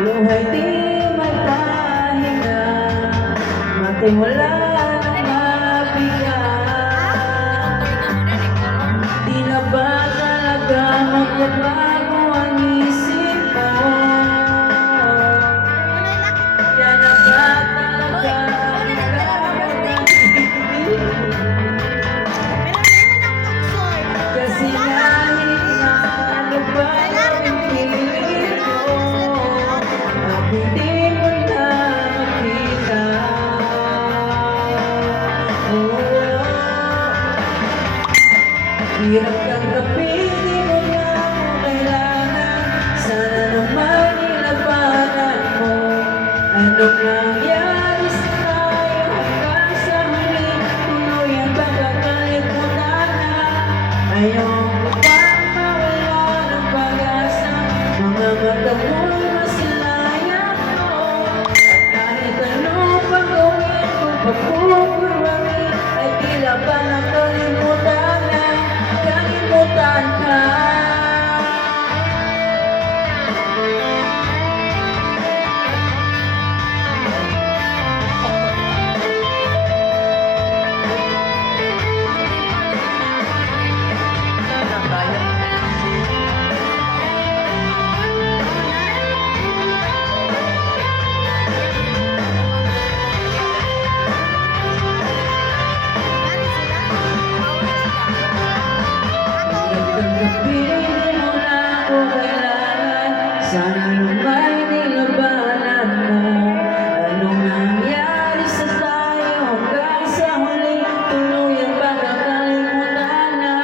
Luhay di magpahinga, matay wala nang mabiyak. Di na ba talaga magbabago ang isip mo? Yan na ba talaga ang ikaw ang ibig? Kasi kahit na ano ba ang piling ko, hindi mo na makita. Hirap kang kapitin mo na kung kailangan. Sana naman nilabanan mo. Anong nangyari sa tayo hanggang sa huli? Tuluyan ba kakalimutan na? Ayoko pang mawala ng pag-asa. Mga mata mo'y masilayan mo. At kahit ano pang gawin ko, pagkukurwari, ay tila ba nakalimutan na, kalimutan ka. Pagkapitin mo na kung kailangan. Sana lumay nilabanan mo. Anong nangyari sa tayo hanggang sa huli? Tuluyan ba nakalimutan na?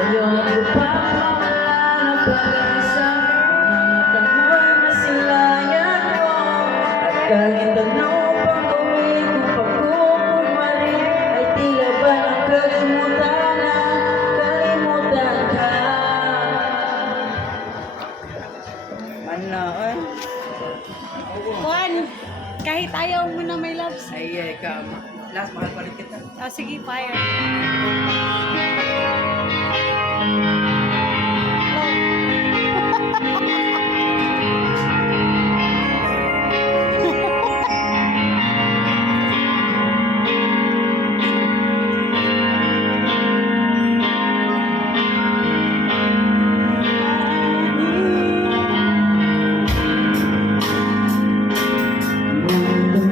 Ayoko pa mawala ng pag-asa. Mga mata mo'y masilayan mo. At kahit ano pang gawin kung pagkukumari, ay tila ba nakalimutan na, kalimutan ka. Manlaan. Juan, kahit ayaw mo na may loves. Ay, ka. Last, mahal pa rin kita. Oh, sige, fire.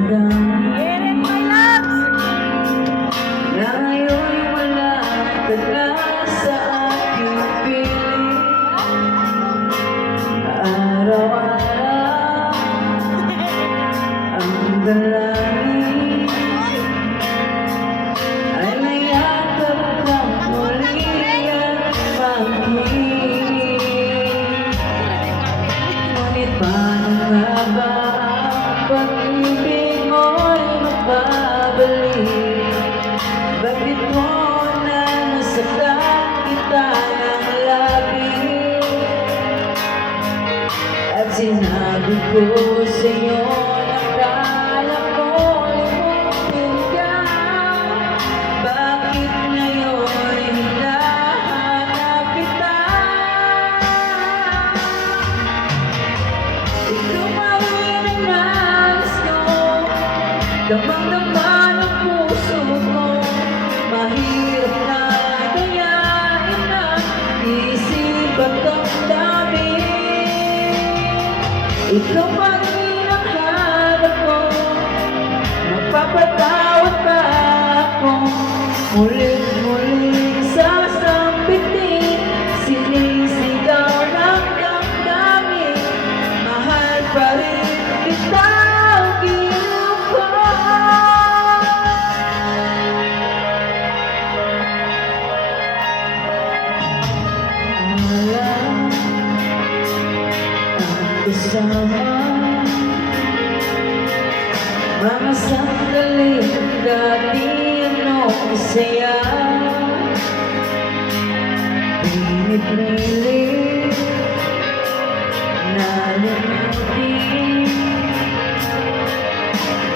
Eren, my loves! Na ngayon'y wala ka na sa aking piling. Araw-araw ang dalangin ay mayakap kang muli at magtuwing. Ngunit paano nga ba ang pag-ibig mo'y magbabalik? Bakit mo na nasaktan kita ng labis? At sinabi ko sa'yo na kaya ko limutin ka. Bakit ngayon'y hinahanap kita? Ikaw pa rin ang nais ko, damang-dama ng puso ko. Mahirap na gayahin ang isip at damdamin. Ikaw pa rin ang hanap ko, magpapatawad pa ako. Muling-muling sasampitin, sinisigaw ng damdamin. Mahal pa rin kita, ginawa ko. Alam ang kasama, mga sandaling dati ano isaya. Pinipilit na limutin.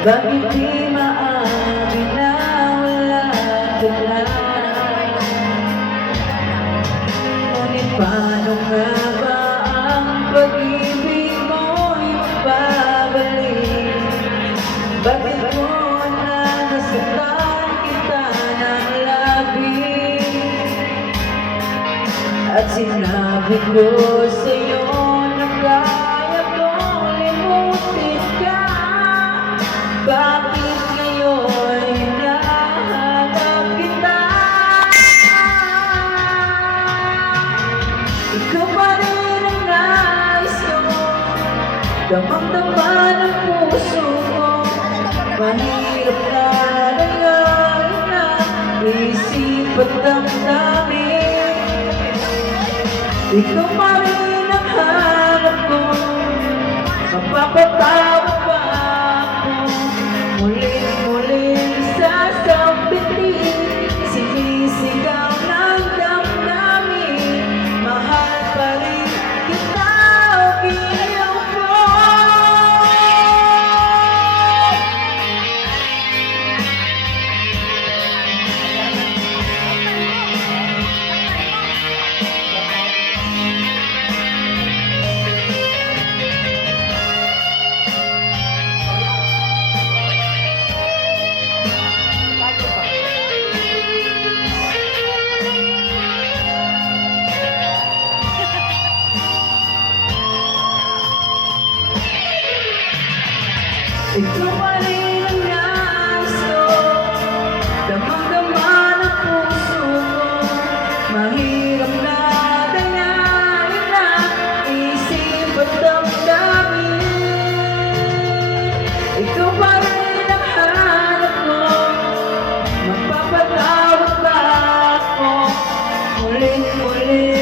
Bakit di maamin na wala ka na? Ngunit paano nga ba ang pag-ibig mo'y sinabi ko sa'yo na kaya kong limutin ka. Bakit ngayon hinahanap kita? Ikaw pa rin ang nais ko, damang-dama ng puso ko. Mahirap na ngayon na isip at damdamin. Ikaw pa rin ang hanap ko, mapapatawad ba ako? Muling-muling sasampitin, sinisigaw ng damdamin. Mahal pa rin kita, beautiful. Ikaw pa rin ang nais ko, damang-dama ng puso ko. Mahirap na dayain na isip at damdamin. Ikaw pa rin ang hanap ko, mapapatawad ba ako? Muling-muli